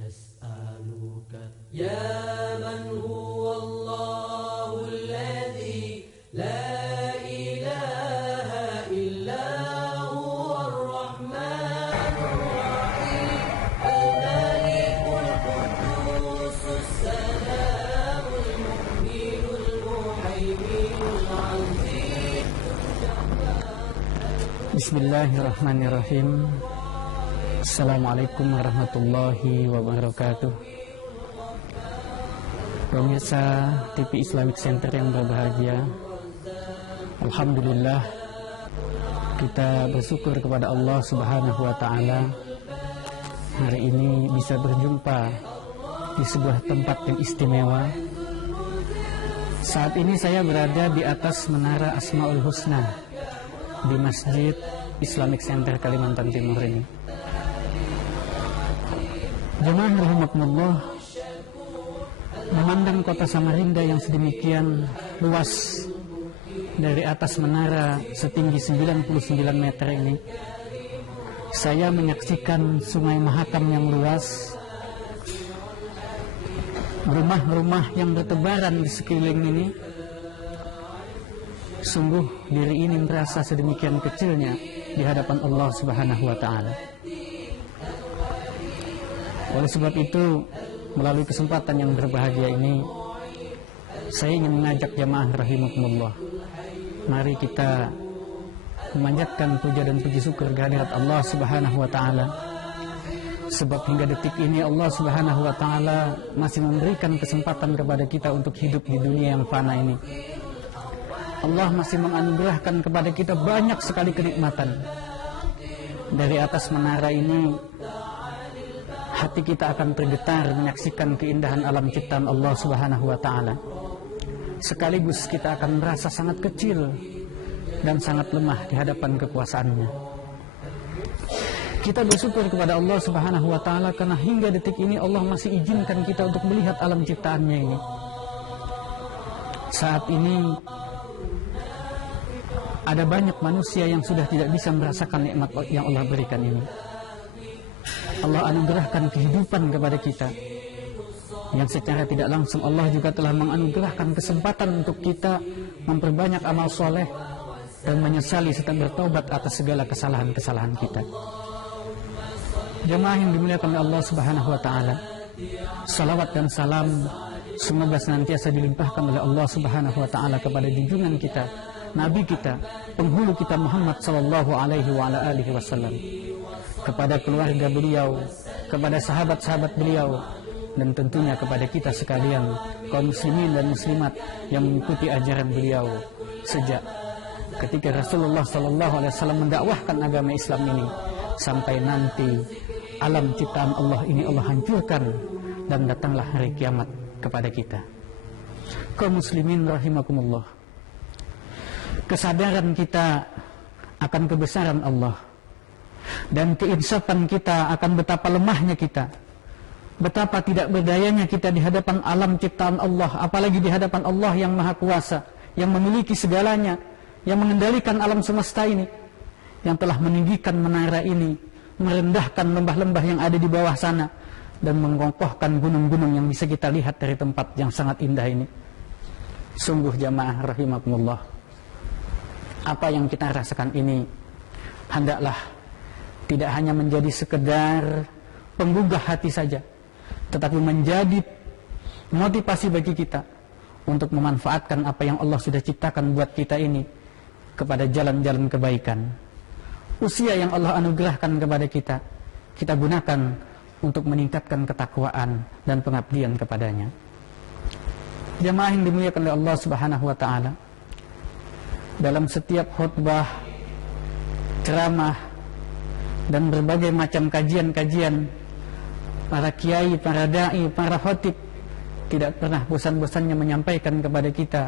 نسألك يا من هو الله الذي لا إله إلا هو الرحمن الرحيم الملك القدوس السلام المؤمن المهيمن العزيز Bismillahirrahmanirrahim. Assalamualaikum warahmatullahi wabarakatuh. Pemirsa TV Islamic Center yang berbahagia, alhamdulillah kita bersyukur kepada Allah Subhanahu wa taala hari ini bisa berjumpa di sebuah tempat yang istimewa. Saat ini saya berada di atas Menara Asmaul Husna di Masjid Islamic Center Kalimantan Timur ini. Jemaah rahimakumullah, memandang kota Samarinda yang sedemikian luas dari atas menara setinggi 99 meter ini, saya menyaksikan Sungai Mahakam yang luas, rumah-rumah yang bertebaran di sekeliling ini. Sungguh diri ini merasa sedemikian kecilnya di hadapan Allah Subhanahu wa taala. Oleh sebab itu, melalui kesempatan yang berbahagia ini, saya ingin mengajak jamaah rahimakumullah, mari kita memanjatkan puja dan puji syukur kehadirat Allah Subhanahu wa taala. Sebab hingga detik ini Allah Subhanahu wa taala masih memberikan kesempatan kepada kita untuk hidup di dunia yang fana ini. Allah masih menganugerahkan kepada kita banyak sekali kenikmatan. Dari atas menara ini, hati kita akan tergetar menyaksikan keindahan alam ciptaan Allah Subhanahu wa taala. Sekaligus kita akan merasa sangat kecil dan sangat lemah di hadapan kekuasaannya. Kita bersyukur kepada Allah Subhanahu wa taala karena hingga detik ini Allah masih izinkan kita untuk melihat alam ciptaannya ini. Saat ini ada banyak manusia yang sudah tidak bisa merasakan nikmat yang Allah berikan ini. Allah anugerahkan kehidupan kepada kita, yang secara tidak langsung Allah juga telah menganugerahkan kesempatan untuk kita memperbanyak amal soleh dan menyesali serta bertaubat atas segala kesalahan-kesalahan kita. Jemaah yang dimuliakan oleh Allah Subhanahu wa taala, salawat dan salam semoga senantiasa dilimpahkan oleh Allah Subhanahu wa taala kepada junjungan kita, Nabi kita, penghulu kita Muhammad sallallahu alaihi wa ala alihi wasallam, kepada keluarga beliau, kepada sahabat-sahabat beliau, dan tentunya kepada kita sekalian kaum muslimin dan muslimat yang mengikuti ajaran beliau sejak ketika Rasulullah sallallahu alaihi wasallam mendakwahkan agama Islam ini sampai nanti alam ciptaan Allah ini Allah hancurkan dan datanglah hari kiamat kepada kita. Kaum muslimin rahimakumullah, kesadaran kita akan kebesaran Allah dan keinsafan kita akan betapa lemahnya kita, betapa tidak berdayanya kita di hadapan alam ciptaan Allah, apalagi di hadapan Allah yang maha kuasa, yang memiliki segalanya, yang mengendalikan alam semesta ini, yang telah meninggikan menara ini, merendahkan lembah-lembah yang ada di bawah sana, dan mengokohkan gunung-gunung yang bisa kita lihat dari tempat yang sangat indah ini. Sungguh jamaah rahimakumullah, apa yang kita rasakan ini hendaklah tidak hanya menjadi sekedar penggugah hati saja, tetapi menjadi motivasi bagi kita untuk memanfaatkan apa yang Allah sudah ciptakan buat kita ini kepada jalan-jalan kebaikan. Usia yang Allah anugerahkan kepada kita, kita gunakan untuk meningkatkan ketakwaan dan pengabdian kepadanya. Jamaah yang dimuliakan oleh Allah Subhanahu wa taala, dalam setiap khutbah, ceramah, dan berbagai macam kajian-kajian, para kiai, para da'i, para khatib tidak pernah bosan-bosannya menyampaikan kepada kita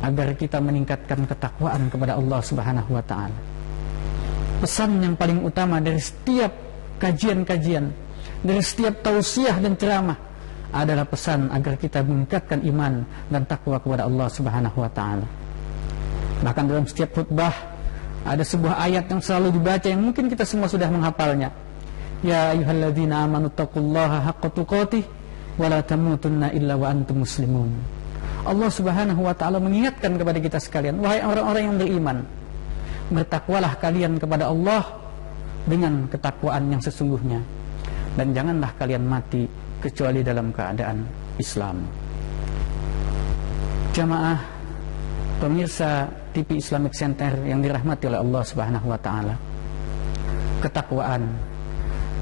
agar kita meningkatkan ketakwaan kepada Allah Subhanahu wa taala. Pesan yang paling utama dari setiap kajian-kajian, dari setiap tausiah dan ceramah adalah pesan agar kita meningkatkan iman dan takwa kepada Allah Subhanahu wa taala. Bahkan dalam setiap khutbah ada sebuah ayat yang selalu dibaca yang mungkin kita semua sudah menghafalnya, Ya ayyuhalladzina amanu taqullaha haqqa tuqatih wa la tamutunna illa wa antum muslimun. Allah Subhanahu wa taala mengingatkan kepada kita sekalian, wahai orang-orang yang beriman, bertakwalah kalian kepada Allah dengan ketakwaan yang sesungguhnya, dan janganlah kalian mati kecuali dalam keadaan Islam. Jamaah pemirsa TV Islamic Center yang dirahmati oleh Allah Subhanahu wa taala, ketakwaan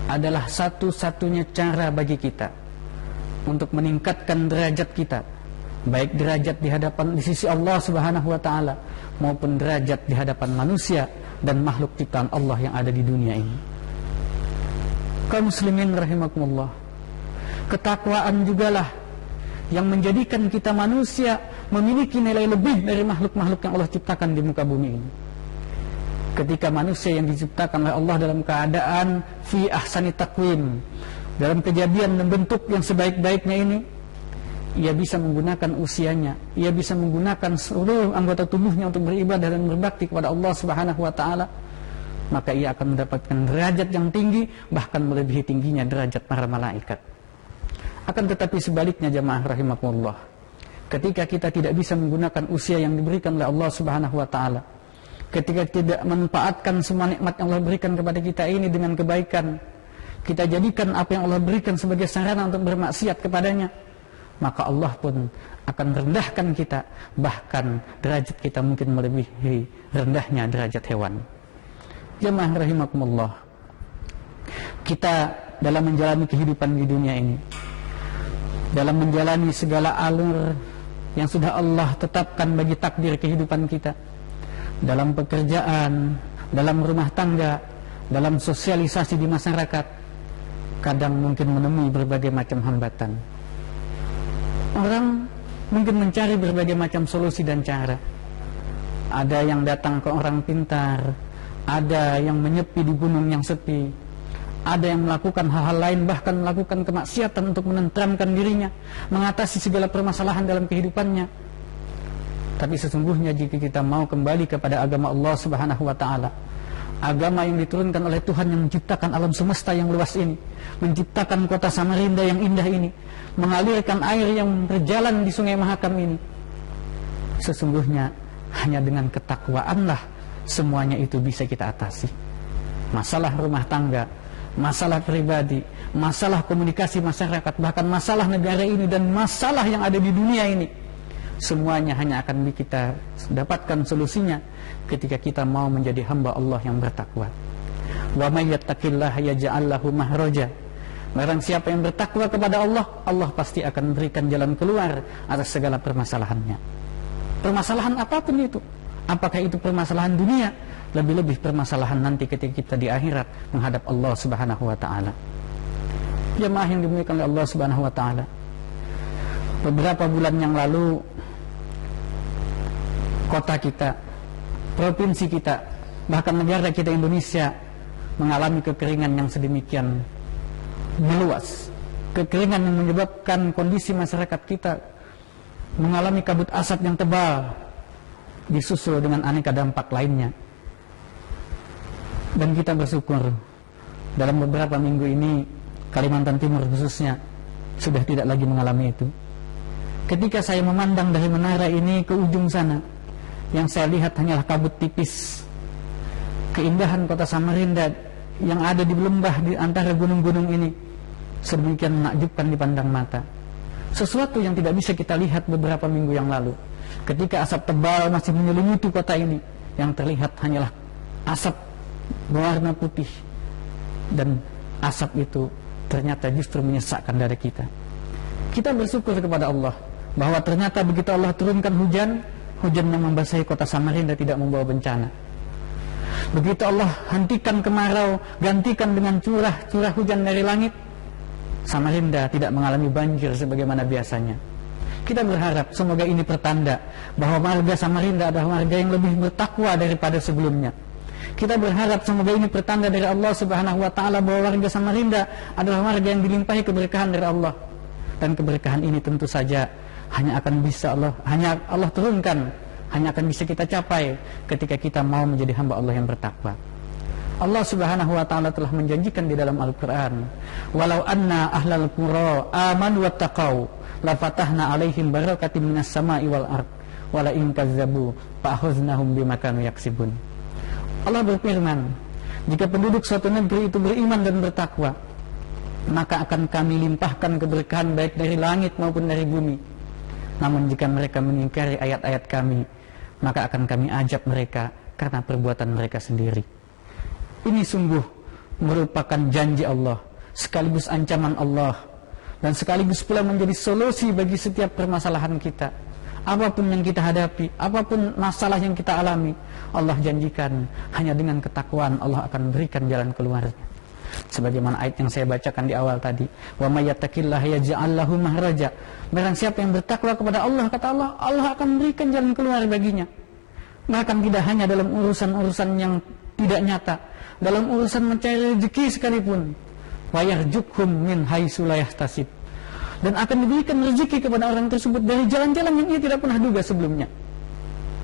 adalah satu-satunya cara bagi kita untuk meningkatkan derajat kita, baik derajat di sisi Allah Subhanahu wa taala maupun derajat di hadapan manusia dan makhluk ciptaan Allah yang ada di dunia ini. Kaum muslimin rahimakumullah, ketakwaan jugalah yang menjadikan kita manusia memiliki nilai lebih dari makhluk-makhluk yang Allah ciptakan di muka bumi ini. Ketika manusia yang diciptakan oleh Allah dalam keadaan fi ahsani taqwim, dalam kejadian dan bentuk yang sebaik-baiknya ini, ia bisa menggunakan usianya, ia bisa menggunakan seluruh anggota tubuhnya untuk beribadah dan berbakti kepada Allah Subhanahu wa taala, maka ia akan mendapatkan derajat yang tinggi, bahkan melebihi tingginya derajat para malaikat. Akan tetapi sebaliknya jamaah rahimakumullah, ketika kita tidak bisa menggunakan usia yang diberikan oleh Allah Subhanahu wa taala, ketika tidak memanfaatkan semua nikmat yang Allah berikan kepada kita ini dengan kebaikan, kita jadikan apa yang Allah berikan sebagai sarana untuk bermaksiat kepadanya, maka Allah pun akan rendahkan kita, bahkan derajat kita mungkin melebihi rendahnya derajat hewan. Jamaah rahimakumullah, kita dalam menjalani kehidupan di dunia ini, dalam menjalani segala alur yang sudah Allah tetapkan bagi takdir kehidupan kita, dalam pekerjaan, dalam rumah tangga, dalam sosialisasi di masyarakat, kadang mungkin menemui berbagai macam hambatan. Orang mungkin mencari berbagai macam solusi dan cara. Ada yang datang ke orang pintar, ada yang menyepi di gunung yang sepi, ada yang melakukan hal-hal lain, bahkan melakukan kemaksiatan untuk menenteramkan dirinya, mengatasi segala permasalahan dalam kehidupannya. Tapi sesungguhnya jika kita mau kembali kepada agama Allah Subhanahu wa taala, agama yang diturunkan oleh Tuhan yang menciptakan alam semesta yang luas ini, menciptakan kota Samarinda yang indah ini, mengalirkan air yang berjalan di Sungai Mahakam ini, sesungguhnya hanya dengan ketakwaanlah semuanya itu bisa kita atasi. Masalah rumah tangga, masalah pribadi, masalah komunikasi masyarakat, bahkan masalah negara ini dan masalah yang ada di dunia ini, semuanya hanya akan kita dapatkan solusinya ketika kita mau menjadi hamba Allah yang bertakwa. Wa may yattaqillaha yaj'al lahu mahraja. Barang siapa yang bertakwa kepada Allah, Allah pasti akan berikan jalan keluar atas segala permasalahannya. Permasalahan apapun itu, apakah itu permasalahan dunia, lebih-lebih permasalahan nanti ketika kita di akhirat menghadap Allah Subhanahu wa taala. Jemaah yang dimuliakan oleh Allah Subhanahu wa taala, beberapa bulan yang lalu kota kita, provinsi kita, bahkan negara kita Indonesia mengalami kekeringan yang sedemikian meluas. Kekeringan yang menyebabkan kondisi masyarakat kita mengalami kabut asap yang tebal, disusul dengan aneka dampak lainnya. Dan kita bersyukur dalam beberapa minggu ini Kalimantan Timur khususnya sudah tidak lagi mengalami itu. Ketika saya memandang dari menara ini ke ujung sana, yang saya lihat hanyalah kabut tipis. Keindahan kota Samarinda yang ada di lembah di antara gunung-gunung ini sedemikian menakjubkan dipandang mata. Sesuatu yang tidak bisa kita lihat beberapa minggu yang lalu, ketika asap tebal masih menyelimuti kota ini, yang terlihat hanyalah asap berwarna putih, dan asap itu ternyata justru menyesakkan dada kita. Kita bersyukur kepada Allah bahwa ternyata begitu Allah turunkan hujan, hujan yang membasahi kota Samarinda tidak membawa bencana. Begitu Allah hentikan kemarau, gantikan dengan curah hujan dari langit, Samarinda tidak mengalami banjir sebagaimana biasanya. Kita berharap semoga ini pertanda bahwa warga Samarinda adalah warga yang lebih bertakwa daripada sebelumnya. Kita berharap semoga ini pertanda dari Allah Subhanahu wa taala bahwa warga Samarinda adalah warga yang dilimpahi keberkahan dari Allah. Dan keberkahan ini tentu saja hanya akan bisa Allah turunkan, hanya akan bisa kita capai ketika kita mau menjadi hamba Allah yang bertakwa. Allah Subhanahu wa taala telah menjanjikan di dalam Al-Qur'an, "Walau anna ahlal qura amanu wattaqau la fatahna 'alaihim barakatim minas sama'i wal ard wala in kazzabu fa akhadnahum bima kanu yaksibun." Allah berfirman, jika penduduk suatu negeri itu beriman dan bertakwa, maka akan kami limpahkan keberkahan baik dari langit maupun dari bumi. Namun jika mereka mengingkari ayat-ayat kami, maka akan kami ajab mereka karena perbuatan mereka sendiri. Ini sungguh merupakan janji Allah, sekaligus ancaman Allah, dan sekaligus pula menjadi solusi bagi setiap permasalahan kita. Apapun yang kita hadapi, apapun masalah yang kita alami, Allah janjikan hanya dengan ketakwaan Allah akan berikan jalan keluarnya. Sebagaimana ayat yang saya bacakan di awal tadi, wa may yattaqillaha yaj'al lahu mahraja. Barang siapa yang bertakwa kepada Allah, kata Allah, Allah akan berikan jalan keluar baginya. Bahkan tidak hanya dalam urusan-urusan yang tidak nyata, dalam urusan mencari rezeki sekalipun, wa yarzuqhum min haitsu la yahtasib. Dan akan diberikan rezeki kepada orang tersebut dari jalan-jalan yang ia tidak pernah duga sebelumnya.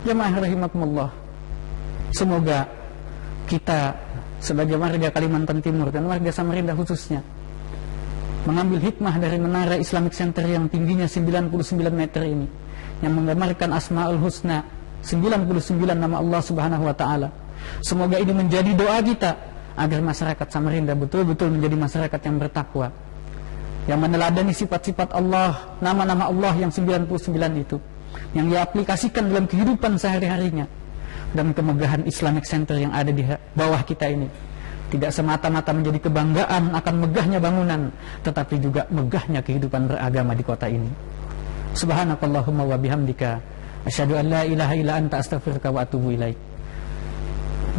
Jamaah rahimakumullah, semoga kita sebagai warga Kalimantan Timur dan warga Samarinda khususnya mengambil hikmah dari menara Islamic Center yang tingginya 99 meter ini, yang menggambarkan Asmaul Husna, 99 nama Allah Subhanahu wa taala. Semoga ini menjadi doa kita agar masyarakat Samarinda betul-betul menjadi masyarakat yang bertakwa, yang meneladani sifat-sifat Allah, nama-nama Allah yang 99 itu, yang diaplikasikan dalam kehidupan sehari-harinya. Dan kemegahan Islamic Center yang ada di bawah kita ini tidak semata-mata menjadi kebanggaan akan megahnya bangunan, tetapi juga megahnya kehidupan beragama di kota ini. Subhanakallahumma wa bihamdika asyhadu an la ilaha illa anta astaghfiruka wa atubu ilaik.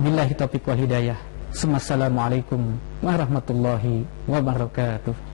Billahi taufiq wal hidayah. Assalamualaikum warahmatullahi wabarakatuh.